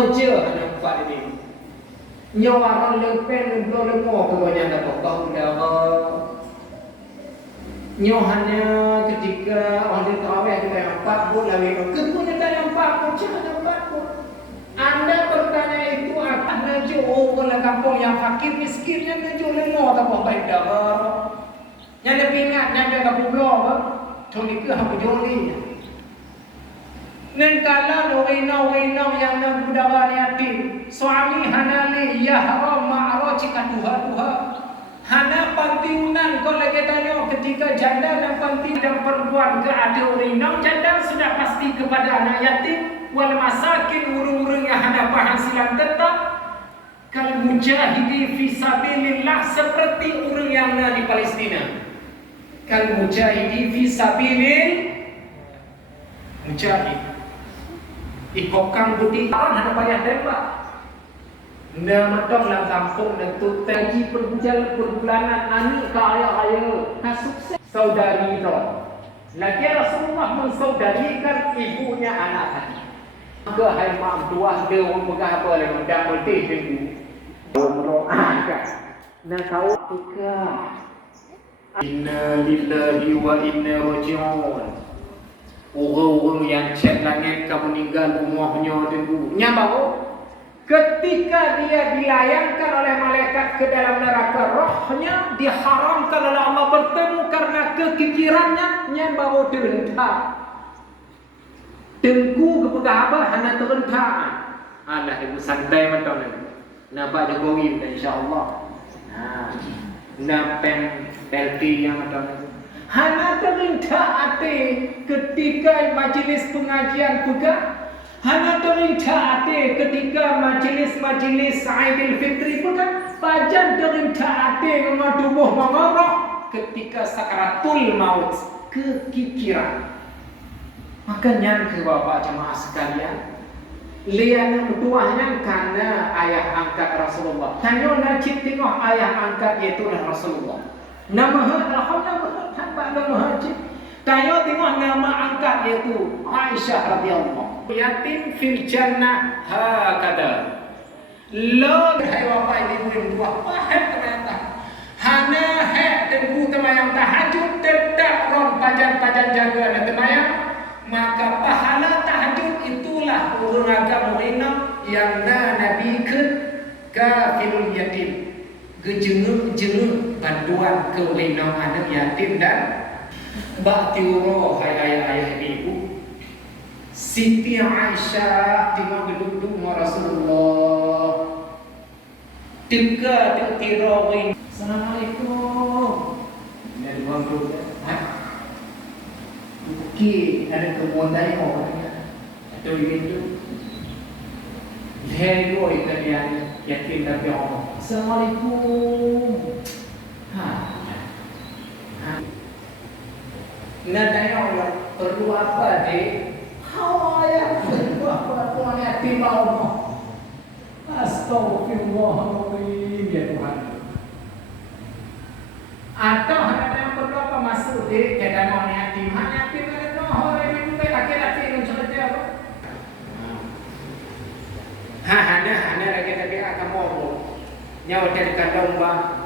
kerja hanya empat ini. Nyawaran lempen belum lemah kebanyakan dah potong darah. Nyohannya ketika orang tarawih kita yang empat pun lagi kepunya dah yang empat pun jangan empat pun. Anda bertanya itu apa naju orang kampung yang fakir miskinnya naju lemah tak baik darah. Yang lebih ingat yang dia kampung apa? Tony ke apa joli? Nen kalau orang yang nak budaya yatim, suami hanali ya haram ma'aro cika tuha. Hana pantingan kalau kita tanya ketika janda dan panting dan perempuan ke ada orang janda sudah pasti kepada anak yatim wal masakin urung-urung yang hana penghasilan tetap kal mujahidi fi sabilillah seperti orang yang ada di Palestina. Kal mujahidi fi sabilil mujahid ikokang budi orang ada payah tembak. Nama dalam kampung dan tu taji perbulanan ani kaya sukses saudari itu. Lagi Rasulullah mensaudarikan ibunya anak tadi. Maka hai mak tua dia orang pegang apa lagi dah mesti tunggu. Berdoakan. Nak tahu ke? Inna lillahi wa inna raji'un. Orang-orang yang cek langit kamu meninggal rumahnya tunggu. Nyambau ketika dia dilayangkan oleh malaikat ke dalam neraka, rohnya diharamkan oleh Allah bertemu karena kekikirannya nyambau terentak. Tengku kepegang apa? Hana terentak. Alah ibu santai macam ni. Nampak jokowi insya-Allah. Nampak pelti yang macam ni. Hana terindah hati ketika majlis pengajian juga. Hana terindah hati ketika majlis Aidil Fitri bukan. Pajan terindah hati mengadubuh mengorok ketika sakaratul maut. Kekikiran. Makanya ke bapak jemaah sekalian. Lihat keduanya karena ayah angkat Rasulullah. Tanya najib tengok ayah angkat iaitu Rasulullah. Nama Haji. Tanya tengok nama angkat iaitu Aisyah radhiyallahu. Yatim fil jannah hakada. Lo hai bapa ibu dua pahet ternyata. Hana hek tengku temayang tahajud tetap ron pajan jaga dan temayang. Maka pahala tahajud itulah urang agama yang nabi ke kafirul yatim. Gejenguk bantuan ke lindung anak yatim dan bakti uro hai ayah ibu Siti Aisyah tengok duduk Rasulullah dekat tirawin. Assalamualaikum. Ini dua dulu ya. Okey, ada kebun tadi mau katanya. Atau itu Hei boy kalian yakin tapi Allah. Assalamualaikum. Nadanya Allah perlu apa dek? Hawaya perlu apa? Tuhan yatim Allah. Astaghfirullahaladzim ya Tuhan. Atau ada yang perlu apa masuk dek? Kita mau yatim. Yatim ada no hari ini laki-laki yang sudah apa? Hana lagi tapi akan ngomong nyawa dari kandang bah